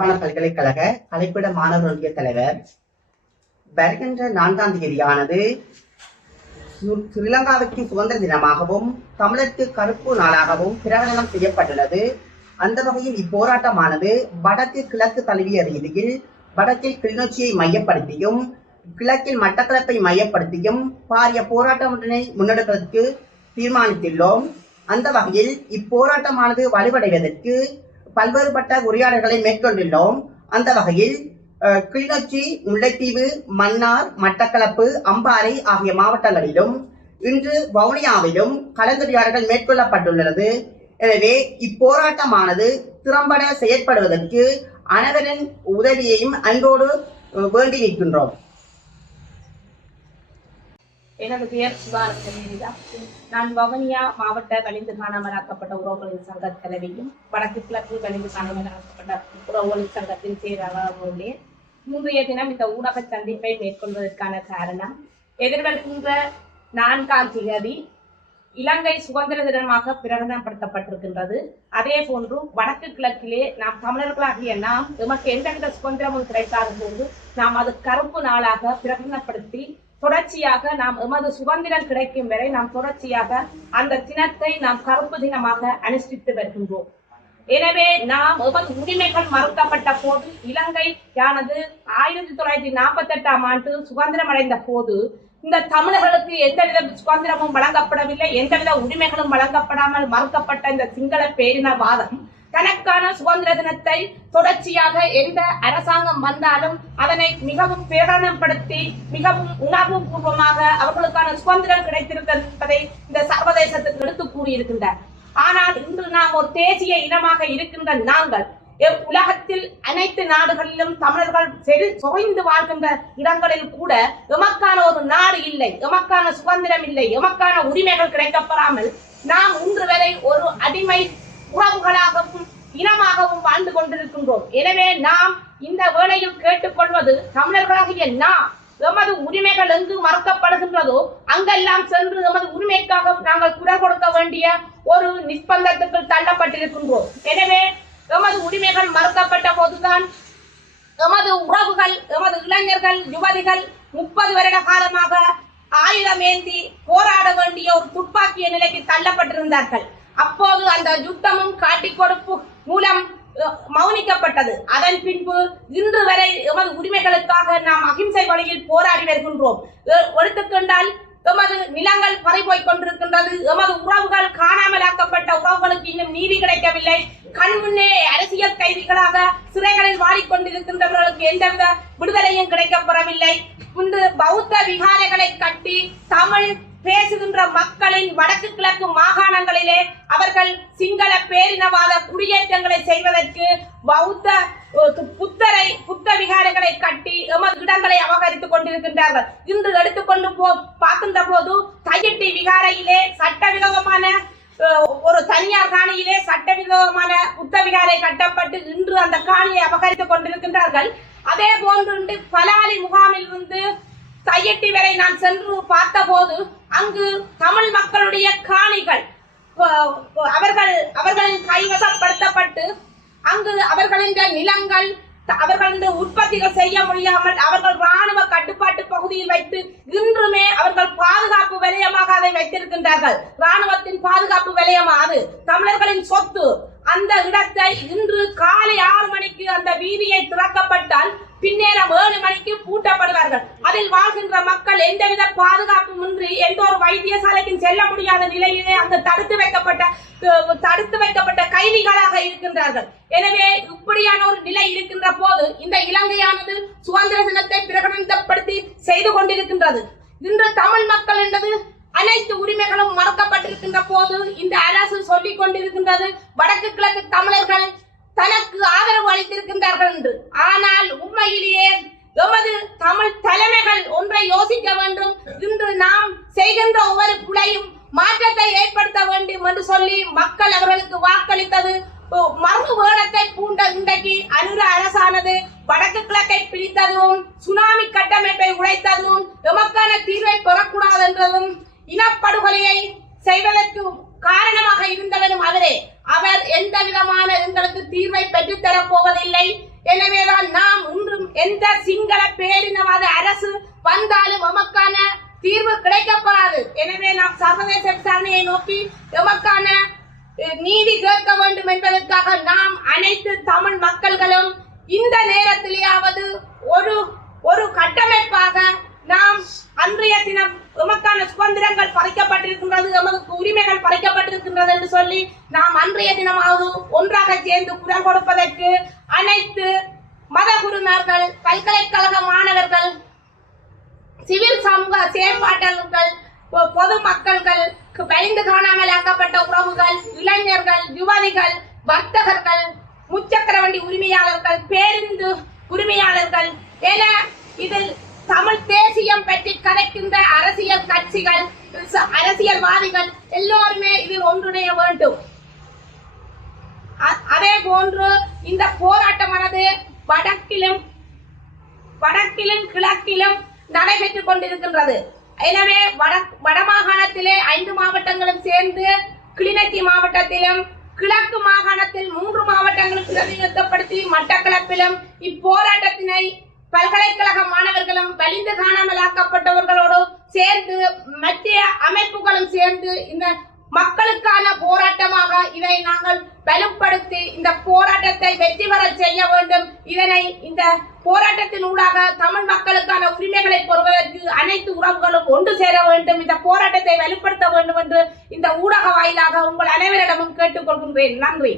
பல்கலைக்கழக கலைப்பிட மாணவர் ஒன்றிய தலைவர் வருகின்ற 4ஆம் தேதியானது ஸ்ரீலங்காவிற்கு சுதந்திர தினமாகவும் தமிழருக்கு கருப்பு நாளாகவும் பிரகடனம் செய்யப்பட்டுள்ளது. அந்த வகையில் இப்போராட்டமானது வடக்கு கிழக்கு தழுவிய ரீதியில் வடக்கில் கிளிநொச்சியை மையப்படுத்தியும் கிழக்கில் மட்டக்களப்பை மையப்படுத்தியும் பாரிய போராட்டம் ஒன்றினை முன்னெடுப்பதற்கு தீர்மானித்துள்ளோம். அந்த வகையில் இப்போராட்டமானது வலுவடைவதற்கு பல்வேறுபட்ட உரையாடல்களை மேற்கொண்டுள்ளோம். அந்த வகையில் கிளிநொச்சி, முல்லைத்தீவு, மன்னார், மட்டக்களப்பு, அம்பாறை ஆகிய மாவட்டங்களிலும் இன்று வவுனியாவிலும் கலந்துரையாடல்கள் மேற்கொள்ளப்பட்டுள்ளது. எனவே இப்போராட்டமானது திறம்பட செயற்படுவதற்கு அனைவரின் உதவியையும் அன்போடு வேண்டி நிற்கின்றோம். எனது பெயர் சுதாரா. நான் வவுனியா மாவட்ட கழிந்து காணாமலாக்கப்பட்ட உறவுகளின் சங்க தலைவியும் வடக்கு கிழக்கு கழிந்து காணாமலாக்கப்பட்ட உறவுகளின் சங்கத்தின் செயலாளராக உள்ளேன். இன்றைய தினம் இந்த ஊடக சந்திப்பை மேற்கொள்வதற்கான காரணம், எதிர்வருகின்ற 4ஆம் தேதி இலங்கை சுதந்திர தினமாக பிரகடனப்படுத்தப்பட்டிருக்கின்றது. அதே போன்று வடக்கு கிழக்கிலே நாம் தமிழர்களாகிய நாம் எமக்கு எந்தவித சுதந்திரமும் கிடைக்காத போது நாம் அது கருப்பு நாளாக பிரகடனப்படுத்தி தொடர்ச்சியாக நாம் எமது சுதந்திரம் கிடைக்கும் வரை நாம் தொடர்ச்சியாக அந்த தினத்தை நாம் கருப்பு தினமாக அனுஷ்டித்து வருகின்றோம். எனவே நாம் எமது உரிமைகள் மறுக்கப்பட்ட போது இலங்கையானது 1948ஆம் ஆண்டு சுதந்திரம் அடைந்த போது இந்த தமிழர்களுக்கு எந்தவித சுதந்திரமும் வழங்கப்படவில்லை, எந்தவித உரிமைகளும் வழங்கப்படாமல் மறுக்கப்பட்ட இந்த சிங்கள பேரினவாதம் தனக்கான சுதந்திர தினத்தை தொடர்ச்சியாக எந்த அரசாங்கம் வந்தாலும் அதனை மிகவும் பிரகடனப்படுத்தி மிகவும் உணர்வுபூர்வமாக அவர்களுக்கான சுதந்திரம் கிடைத்திருப்பதை இந்த சர்வதேசத்துக்கு எடுத்து கூறியிருக்கின்றார். ஆனால் இன்று நாம் ஒரு தேசிய இனமாக இருக்கின்ற நாங்கள் உலகத்தில் அனைத்து நாடுகளிலும் தமிழர்கள் சொய்ந்து வாழ்கின்ற இடங்களில் கூட எமக்கான ஒரு நாடு இல்லை, எமக்கான சுதந்திரம் இல்லை, எமக்கான உரிமைகள் கிடைக்கப்படாமல் நாம் இன்று வரை ஒரு அடிமை உறவுகளாகவும் இனமாகவும் வாழ்ந்து கொண்டிருக்கின்றோம். எனவே நாம் இந்த வேளையில் கேட்டுக்கொள்வது, தமிழர்களாகிய நாம் எமது உரிமைகள் எங்கு மறுக்கப்படுகின்றதோ அங்கெல்லாம் சென்று எமது உரிமைக்காக நாங்கள் குரல் கொடுக்க வேண்டிய ஒரு நிர்பந்தத்துக்கு தள்ளப்பட்டிருக்கின்றோம். எனவே எமது உரிமைகள் மறுக்கப்பட்ட போதுதான் எமது உறவுகள், எமது இளைஞர்கள், யுவதிகள் 30 வருட காலமாக ஆயுதம் ஏந்தி போராட வேண்டிய ஒரு துப்பாக்கிய நிலைக்கு தள்ளப்பட்டிருந்தார்கள். அப்போது அந்த யுத்தமும் காட்டிக் கொடுப்பு மூலம் மௌனிக்கப்பட்டது. அதன் பின்பு இன்று வரை எமது உரிமைகளுக்காக நாம் அகிம்சை வழியில் போராடி வருகின்றோம். எடுத்துக்கொண்டால் எமது நிலங்கள் பறிபோய்க் கொண்டிருக்கின்றது, எமது உறவுகள் காணாமலாக்கப்பட்ட உறவுகளுக்கு இன்னும் நீதி கிடைக்கவில்லை. கண்முன்னே அரசியல் கைதிகளாக சிறைகளில் வாடிக்கொண்டிருக்கின்றவர்களுக்கு எந்தவித விடுதலையும் கிடைக்கப்பெறவில்லை. இன்று பௌத்த விகாரைகளை கட்டி தமிழ் பேசுகின்ற மக்களின் வடக்கு கிழக்கு மாகாணங்களிலே அவர்கள் சிங்கள பேரினவாத குடியேற்றங்களை செய்வதற்கு பௌத்த புத்த விகாரங்களை கட்டி எமது இடங்களை அபகரித்துக் கொண்டிருக்கின்றார்கள். இன்று எடுத்துக்கொண்டு பார்க்கின்ற போது தையட்டி விகாரையிலே சட்டவிரோதமான ஒரு தனியார் காணியிலே சட்டவிரோதமான புத்த விகாரை கட்டப்பட்டு இன்று அந்த காணியை அபகரித்துக் கொண்டிருக்கின்றார்கள். அதே போன்று பலாலி முகாமில் இருந்து தையட்டி வரை நான் சென்று பார்த்த போது அங்கு தமிழ் மக்களுடைய காணிகள் அவர்களின் கைவசப்படுத்தப்பட்டு அங்கு அவர்களின் நிலங்கள் அவர்களின் உற்பத்திகள் செய்ய முடியாமல் அவர்கள் ராணுவ கட்டுப்பாட்டு பகுதியில் வைத்து இன்றுமே அவர்கள் பாதுகாப்பு வலயமாக அதை வைத்திருக்கின்றார்கள். ராணுவத்தின் பாதுகாப்பு வலயம் அது தமிழர்களின் சொத்து. அந்த இடத்தை இன்று காலை 6 மணிக்கு அந்த வீதியை திறக்கப்பட்டால் பின்னேரம் 7 மணிக்கு பூட்டப்படுவார்கள். அதில் வாழ்கின்ற மக்கள் எந்தவித பாதுகாப்பும் இன்றி எந்த ஒரு வைத்தியசாலைக்கும் செல்ல முடியாத நிலையிலே அந்த தடுத்து வைக்கப்பட்ட கைதிகளாக இருக்கின்றார்கள். எனவே இப்படியான ஒரு நிலை இருக்கின்ற போது இந்த இலங்கையானது சுதந்திர தினத்தை பிரகடனப்படுத்தி செய்து கொண்டிருக்கின்றது. இன்று தமிழ் மக்கள் என்பது அனைத்து உரிமைகளும் மறுக்கப்பட்டிருக்கின்ற போது இந்த அரசு சொல்லிக் கொண்டிருக்கின்றது வடக்கு கிழக்கு தமிழர்கள் தனக்கு ஆதரவு அளித்திருக்கின்றார்கள் என்று. ஆனால் உண்மையிலேயே எமது தமிழ் தலைமைகள் ஒன்றை யோசிக்க வேண்டும். இன்று நாம் செய்கின்ற ஒவ்வொரு பிழையும் மாற்றத்தை ஏற்படுத்த வேண்டும் என்று சொல்லி மக்கள் அவர்களுக்கு வாக்களித்தது மர்ம வேடத்தை பூண்ட இன்றைக்கு அனுர அரசானது வடக்கு கிழக்கை பிரித்ததும் சுனாமி கட்டமைப்பை உடைத்ததும் எமக்கான தீர்வை பெறக்கூடாது என்றதும் இனப்படுகொலையை செய்வதற்கு காரணமாக இருந்தவரும் அவரே. அவர் எந்த விதமான எங்களுக்கு தீர்வை பெற்றுத்தரப் போவதில்லை. எந்த சிங்கள பேரினவாத அரசு வந்தாலும் எமக்கான தீர்வு கிடைக்கப்படாது. எனவே நாம் சர்வதேச விசாரணையை நோக்கி எமக்கான நீதி கேட்க வேண்டும் என்பதற்காக நாம் அனைத்து தமிழ் மக்கள்களும் இந்த நேரத்திலேயாவது ஒரு கட்டமைப்பாக நாம் அன்றைய தினம் எமக்கான சுதந்திரங்கள் பறிக்கப்பட்டிருக்கின்றது, எமக்கு உரிமைகள் பறிக்கப்பட்டிருக்கின்றது என்று சொல்லி நாம் அன்றைய தினமாவது ஒன்றாக சேர்ந்து குரல் கொடுப்பதற்கு அனைத்து மத குருமார்கள், பல்கலைக்கழக மாணவர்கள், சிவில் சமூக செயற்பாட்டாளர்கள், பொதுமக்கள்கள், பயந்து காணாமல் ஆக்கப்பட்ட உறவுகள், இளைஞர்கள், யுவதிகள், வர்த்தகர்கள், முச்சக்கர வண்டி உரிமையாளர்கள், பேருந்து உரிமையாளர்கள் என இதில் தமிழ் தேசியம் பற்றி கதைக்கின்ற அரசியல் கட்சிகள், அரசியல்வாதிகள் எல்லோருமே இதில் ஒன்றிணைய வேண்டும். அதே போன்று இந்த போராட்டமானது வடக்கிலும் கிழக்கிலும் நடைபெற்றுக் கொண்டிருக்கின்றது. எனவே வடமாகாணத்திலே 5 மாவட்டங்களும் சேர்ந்து கிளிநொச்சி மாவட்டத்திலும், கிழக்கு மாகாணத்தில் 3 மாவட்டங்களும் பிரதிநிதித்துவப்படுத்தி மட்டக்களப்பிலும் இப்போராட்டத்தினை பல்கலைக்கழக மாணவர்களும் வலிந்து காணாமலாக்கப்பட்டவர்களோடு சேர்ந்து மற்ற அமைப்புகளும் சேர்ந்து இந்த மக்களுக்கான போராட்டமாக இதை நாங்கள் வலுப்படுத்தி இந்த போராட்டத்தை வெற்றி பெற செய்ய வேண்டும். இதனை இந்த போராட்டத்தின் ஊடாக தமிழ் மக்களுக்கான உரிமைகளை பெறுவதற்கு அனைத்து உறவுகளும் ஒன்று சேர வேண்டும், இந்த போராட்டத்தை வலுப்படுத்த வேண்டும் என்று இந்த ஊடக வாயிலாக உங்கள் அனைவரிடமும் கேட்டுக்கொள்கின்றேன். நன்றி.